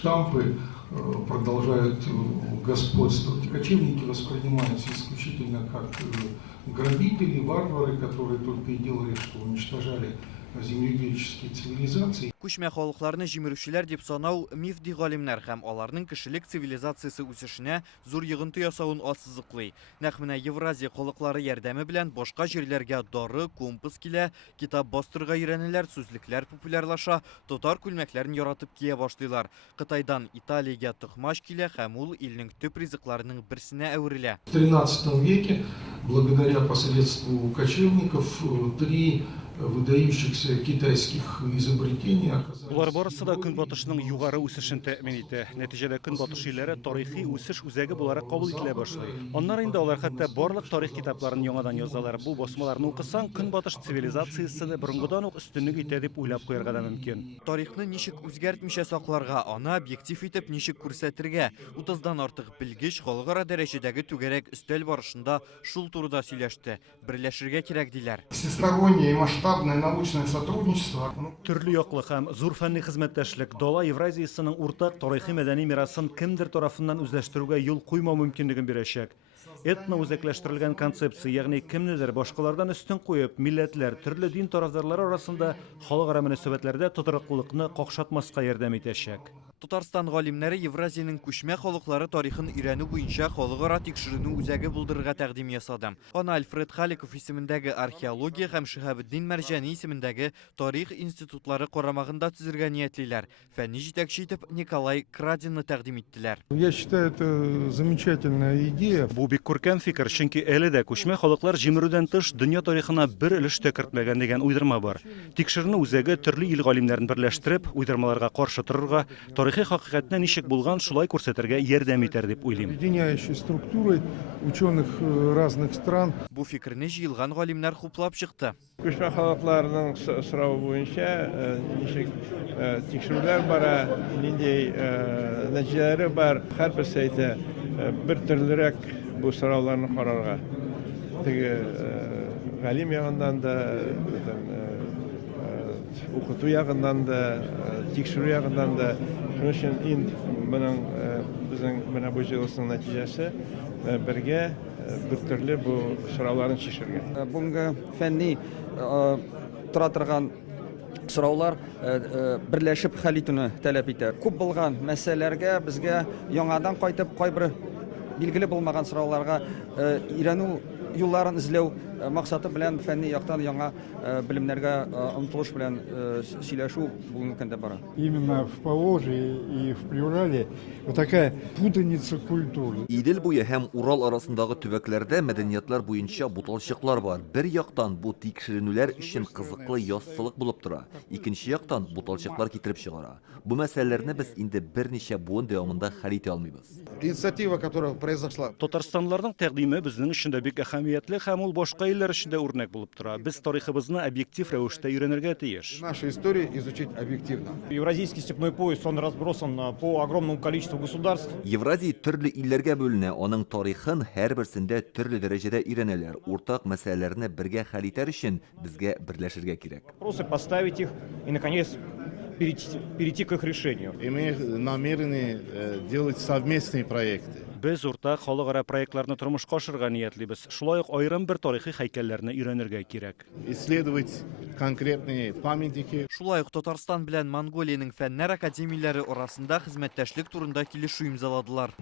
штампы продолжают господствовать. Кочевники воспринимаются исключительно как грабители, варвары, которые только и делали, что уничтожали земледельческие цивилизации. Күчмә халыкларны җимерүчеләр дип санау миф ди галимнәр һәм аларның кешелек цивилизациясе үсешенә зур йогынты ясавын ассызыклый. Нәкъ менә Евразия халыклары ярдәме белән башка җирләргә дары, компас килә, китап бастырга өйрәнәләр, сүзлекләр популярлаша, татар күлмәкләрен яратып кия башлыйлар. Кытайдан Италиягә тохмач килә һәм ул илнең төп ризыкларының берсенә әверелә. В XIII веке, благодаря посредству кочевников, 3 выдающихся китайских изобретения оказались... Улар барысы да көнбатышның югары үсешен тәэмин итә. Нәтиҗәдә көнбатыш илләре тарихи үсеш үзәге буларак кабул ителә башлый. Аннары инде алар хәтта барлык тарих китапларын яңадан язалар. Бу басмаларны укысаң, көнбатыш цивилизациясе борынгыдан ук өстенлек итә дип уйлап куярга да мөмкин. Тарихны ничек үзгәртмичә сакларга, аны объектив итеп ничек күрсәтергә, 30дан артык белгеч халыкара дәрәҗәдәге түгәрәк өстәл барышында шул турыда сөйләште. Берләшергә кирәк диләр. Всестороннее и масштабное научное сотрудничество. Төрле яклы һәм зур фәнни хезмәттәшлек Дала Евразиясының уртак тарихи мәдәни мирасын кемдер тарафыннан үзләштерүгә юл куймау мөмкинлеген бирәчәк. Этно үзәкләштерелгән концепция, ягъни кемнедер башкалардан өстен куеп, милләтләр, төрле дин тарафдарлары арасында халыкара мөнәсәбәтләрдә тотрыклылыкны какшатмаска ярдәм итәчәк. Татарстан галимнәре Евразиянең күчмә халыклары тарихын өйрәнү буенча халыкара тикшеренү үзәге булдырырга тәкъдим ясады. Аны Альфред Халиков исемендәге археология һәм Шиһабеддин Мәрҗани исемендәге тарих институтлары карамагында төзергә ниятлиләр. Фәнни җитәкче итеп Николай Крадинны тәкъдим иттеләр. Я считаю, это замечательная идея. Бу бик күркәм фикер, чөнки әле дә күчмә халыклар җимерүдән тыш дөнья тарихына бер өлеш тә кертмәгән дигән уйдырма бар. Тикшеренү үзәге төрле ил галимнәрен берләштереп, уйдырмаларга каршы торырга, тарихи хакыйкатьне ничек булган шулай күрсәтергә ярдәм итәр дип уйлыйм. Объединяющей структурой ученых разных стран. Бу фикерне җыелган галимнәр хуплап чыкты. Күчмә халыкларның сорауы буенча ничек тикшерүләр бара, нинди нәтиҗәләре бар, һәрбер сәйдә бер төрлерәк бу сорауларны карарга. Теге галим ягыннан да, укыту ягыннан да, тикшерү ягыннан да, шуның өчен инде моның безнең менә бу җыелышның нәтиҗәсе бергә бер төрле бу сорауларны чишергә. Бүгенге фәнни тора торган сораулар берләшеп хәл итүне таләп итә. Күп булган мәсьәләләргә безгә яңадан кайтып кайбер билгеле булмаган сорауларга өйрәнү юлларын эзләү максаты белән фәнни яктан яңа белемнәргә омтылыш белән сөйләшү бүгенге көндә бара. Именно в Поволжье и в Приурале вот такая путаница культур. Идел буе һәм Урал арасындагы төбәкләрдә мәдәниятлар буенча буталчыклар бар. Бер яктан бу тикшеренүләр өчен кызыклы яссылык булып тора. Икенче яктан буталчыклар китереп чыгара. Бу мәсьәләләрне без инде берничә буын дәвамында хәл итә алмыйбыз. Инициатива, которая произошла. Татарстанлыларның тәкъдиме безнең өчен дә бик әһәмиятле һәм ул башка илләр өчен дә үрнәк булып тора. Без тарихыбызны объектив рәвештә өйрәнергә тиеш. Нашу историю изучить объективно. Евразийский степной пояс, он разбросан по огромному количеству государств. Евразия төрле илләргә бүленә, аның тарихын һәрберсендә төрле дәрәҗәдә өйрәнәләр. Уртак мәсьәләләрне бергә хәл итәр өчен безгә берләшергә кирәк. Вопросы поставить их и, наконец, перейти к их решению. И мы намерены делать совместные проекты. Без уртак халыкара проектларны тормышка ашырга ниятлибез. Шулай ук аерым бер тарихи һәйкәлләрне өйрәнергә кирәк. Исследовать конкретные памятники. Шулай ук Татарстан белән Монголиянең фәннәр академияләре арасында хезмәттәшлек турында килешү имзаладылар.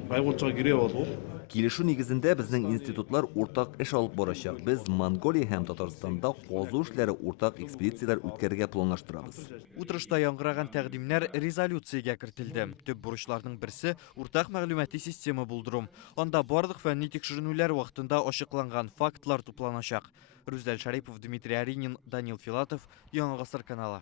Килешү нигезендә безнең институтлар уртак эш алып барачак. Без Монголия һәм Татарстанда казу эшләре уртак экспедицияләр үткәрергә планлаштырабыз. Утырышта яңгыраган тәкъдимнәр резолюциягә кертелде. Төп бурычларның берсе уртак мәгълүмати система булдыру. Анда барлык фәнни тикшеренүләр вакытында ачыкланган фактлар тупланачак. Рүзәл Шарипов, Дмитрий Аринин, Данил Филатов, Яңа Гасыр каналы.